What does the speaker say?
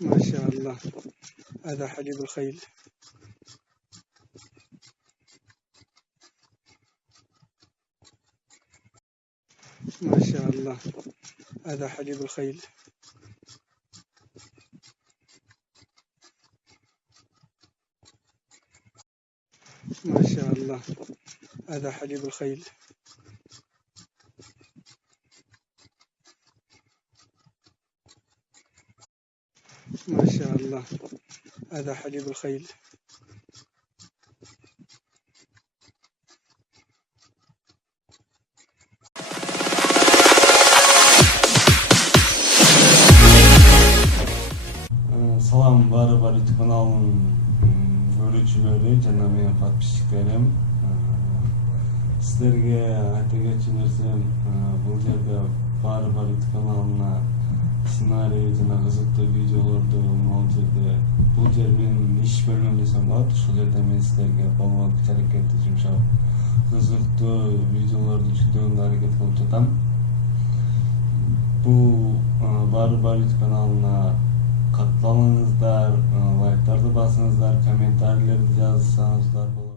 ما شاء الله. هذا حليب الخيل. ما شاء الله. هذا حليب الخيل. ما شاء الله. هذا حليب الخيل. ما شاء الله. هذا حليب الخيل. Salam бар YouTube kanalının görүүчүлөрү жана менин подписчиктерим. Сиздерге айта кетчү нерсем, бул жерде бар YouTube каналына сценарий жана кызыктуу видеолорду бул жер менин иш бөлмөм десем болот. Ушул жерде мен сиздерге болгон күч аракетти жумшап кызыктуу видеолорду жүктөгөнгө аракет кылып жатам. Бул бар YouTube каналына катталыңыздар, лайктарды басыңыздар, комментарийлерди жазсаңыздар болот.